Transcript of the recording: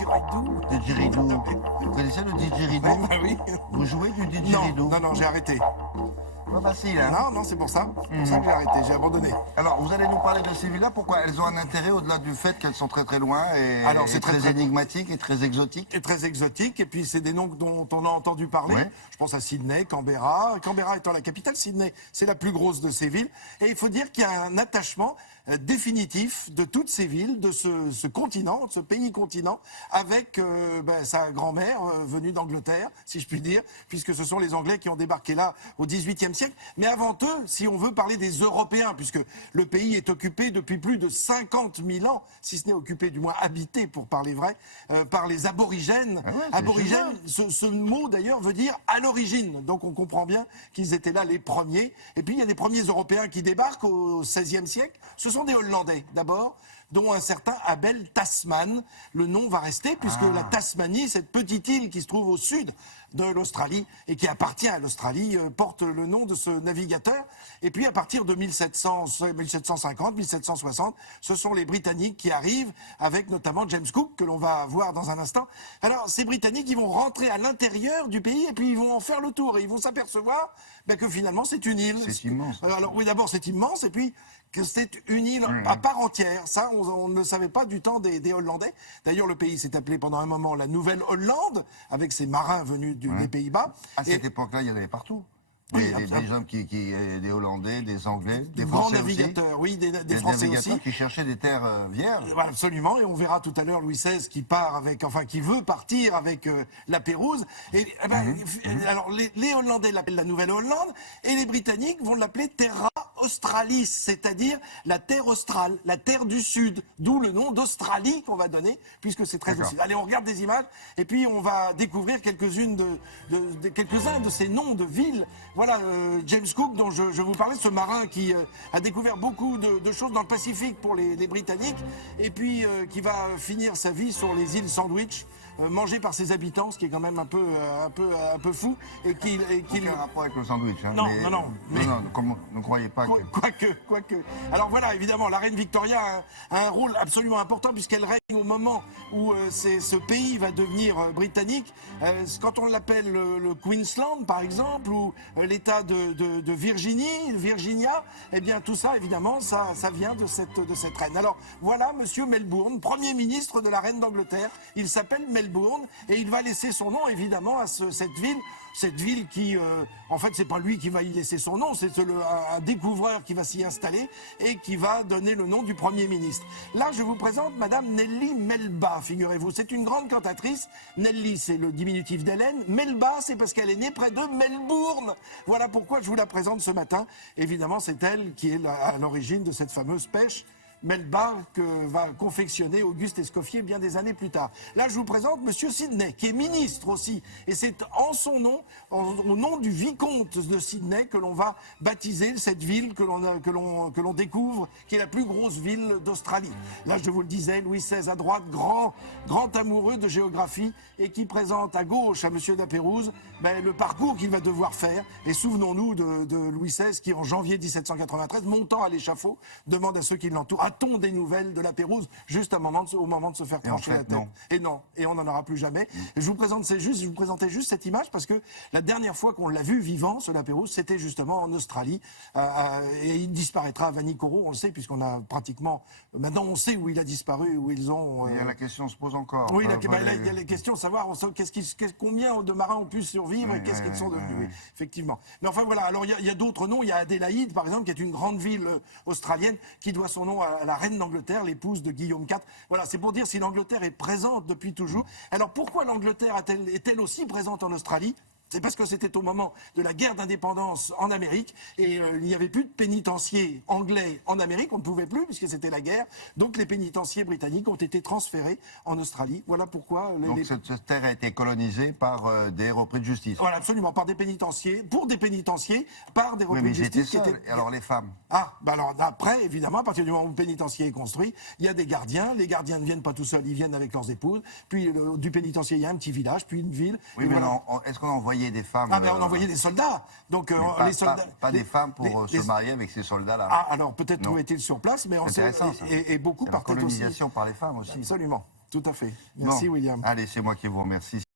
didgeridoo. Didgeridoo. Vous connaissez le didgeridoo? Ah oui. Vous jouez du didgeridoo? Non, j'ai arrêté. Pas facile, hein? Non, c'est pour ça. C'est pour ça que j'ai arrêté, j'ai abandonné. Alors, vous allez nous parler de ces villas. Pourquoi elles ont un intérêt au-delà du fait qu'elles sont très très loin et, Alors, c'est et très énigmatiques et très exotiques? Et très exotique, et puis c'est des noms dont on a entendu parler. Ouais. Je pense à Sydney, Canberra. Canberra étant la capitale, Sydney, c'est la plus grosse de ces villes. Et il faut dire qu'il y a un attachement définitif de toutes ces villes, de ce continent, de ce pays-continent, avec sa grand-mère venue d'Angleterre, si je puis dire, puisque ce sont les Anglais qui ont débarqué là au XVIIIe siècle. Mais avant eux, si on veut parler des Européens, puisque le pays est occupé depuis plus de 50 000 ans, si ce n'est occupé, du moins habité, pour parler vrai, par les aborigènes. Ah ouais, Aborigènes, ce mot d'ailleurs veut dire à l'origine. Donc on comprend bien qu'ils étaient là les premiers. Et puis il y a des premiers Européens qui débarquent au XVIe siècle. Ce sont des Hollandais d'abord, dont un certain Abel Tasman. Le nom va rester puisque la Tasmanie, cette petite île qui se trouve au sud de l'Australie et qui appartient à l'Australie, porte le nom de ce navigateur. Et puis à partir de 1750, 1760, ce sont les Britanniques qui arrivent avec notamment James Cook, que l'on va voir dans un instant. Alors ces Britanniques, ils vont rentrer à l'intérieur du pays et puis ils vont en faire le tour et ils vont s'apercevoir que finalement c'est une île. C'est immense. Alors oui, d'abord c'est immense et puis que c'est une île à part entière. Ça, on ne le savait pas du temps des Hollandais. D'ailleurs, le pays s'est appelé pendant un moment la Nouvelle-Hollande, avec ses marins venus des Pays-Bas. À cette époque-là, il y en avait partout. Oui, Des gens des Hollandais, des Anglais, des grands Français aussi. navigateurs, oui, des Des Français navigateurs aussi. qui cherchaient des terres vierges. Voilà, absolument, et on verra tout à l'heure Louis XVI qui part avec, enfin qui veut partir avec la Pérouse. Et alors les Hollandais l'appellent la Nouvelle-Hollande et les Britanniques vont l'appeler Terra Australis, c'est-à-dire la terre australe, la terre du sud, d'où le nom d'Australie qu'on va donner, puisque c'est très au sud. Allez, on regarde des images et puis on va découvrir quelques-uns de ces noms de villes. Voilà, James Cook, dont je vous parlais, ce marin qui a découvert beaucoup de choses dans le Pacifique pour les Britanniques, et puis qui va finir sa vie sur les îles Sandwich, mangé par ses habitants, ce qui est quand même un peu fou. Et qu'il Aucun rapport avec le sandwich. Hein, non, mais, non. Ne croyez pas que... Quoique. Alors voilà, évidemment, la reine Victoria a un rôle absolument important puisqu'elle règne au moment où ce pays va devenir britannique. Quand on l'appelle le Queensland, par exemple, ou l'État de Virginia, eh bien tout ça, évidemment, ça vient de cette reine. Alors voilà, Monsieur Melbourne, Premier ministre de la reine d'Angleterre. Il s'appelle Melbourne et il va laisser son nom, évidemment, à cette ville qui, en fait, c'est pas lui qui va y laisser son nom, c'est un découvreur qui va s'y installer et qui va donner le nom du Premier ministre. Là, je vous présente Madame Nellie Melba, figurez-vous. C'est une grande cantatrice. Nellie, c'est le diminutif d'Hélène. Melba, c'est parce qu'elle est née près de Melbourne. Voilà pourquoi je vous la présente ce matin. Évidemment, c'est elle qui est à l'origine de cette fameuse pêche Melba que va confectionner Auguste Escoffier bien des années plus tard. Là, je vous présente Monsieur Sydney, qui est ministre aussi. Et c'est en son nom, au nom du vicomte de Sydney, que l'on va baptiser cette ville que l'on découvre, qui est la plus grosse ville d'Australie. Là, je vous le disais, Louis XVI à droite, grand amoureux de géographie, et qui présente à gauche à Monsieur Lapérouse le parcours qu'il va devoir faire. Et souvenons-nous de Louis XVI qui, en janvier 1793, montant à l'échafaud, demande à ceux qui l'entourent: a-t-on des nouvelles de Lapérouse juste au moment de se faire trancher la tête? Non. Et non, et on n'en aura plus jamais. Et je vous présentais juste cette image parce que la dernière fois qu'on l'a vu vivant, ce Lapérouse, c'était justement en Australie. Et il disparaîtra à Vanikoro, on le sait, puisqu'on a pratiquement... Maintenant, on sait où il a disparu, où ils ont... Il y a la question se pose encore. Oui, il y a les questions, savoir combien de marins ont pu survivre et qu'est-ce qu'ils sont devenus. Oui, effectivement. Mais enfin, voilà. Alors, il y a d'autres noms. Il y a Adélaïde, par exemple, qui est une grande ville australienne qui doit son nom à la reine d'Angleterre, l'épouse de Guillaume IV. Voilà, c'est pour dire si l'Angleterre est présente depuis toujours. Alors pourquoi l'Angleterre est-elle aussi présente en Australie? C'est parce que c'était au moment de la guerre d'indépendance en Amérique et il n'y avait plus de pénitenciers anglais en Amérique, on ne pouvait plus puisque c'était la guerre. Donc les pénitenciers britanniques ont été transférés en Australie. Voilà pourquoi... Donc cette terre a été colonisée par des repris de justice. Voilà, absolument, par des pénitenciers, par des repris de justice. Alors les femmes? Alors après, évidemment, à partir du moment où le pénitencier est construit, il y a des gardiens. Les gardiens ne viennent pas tout seuls, ils viennent avec leurs épouses. Puis du pénitencier, il y a un petit village, puis une ville. Oui, mais voilà. Est-ce qu'on envoyait des femmes? On envoyait des soldats. Donc les soldats. Pas des femmes pour se marier avec ces soldats-là. Alors peut-être trouvaient-ils sur place, mais on sait. Et beaucoup partaient aussi. Colonisation par les femmes aussi. Absolument. Tout à fait. Merci Bon. William. Allez, c'est moi qui vous remercie.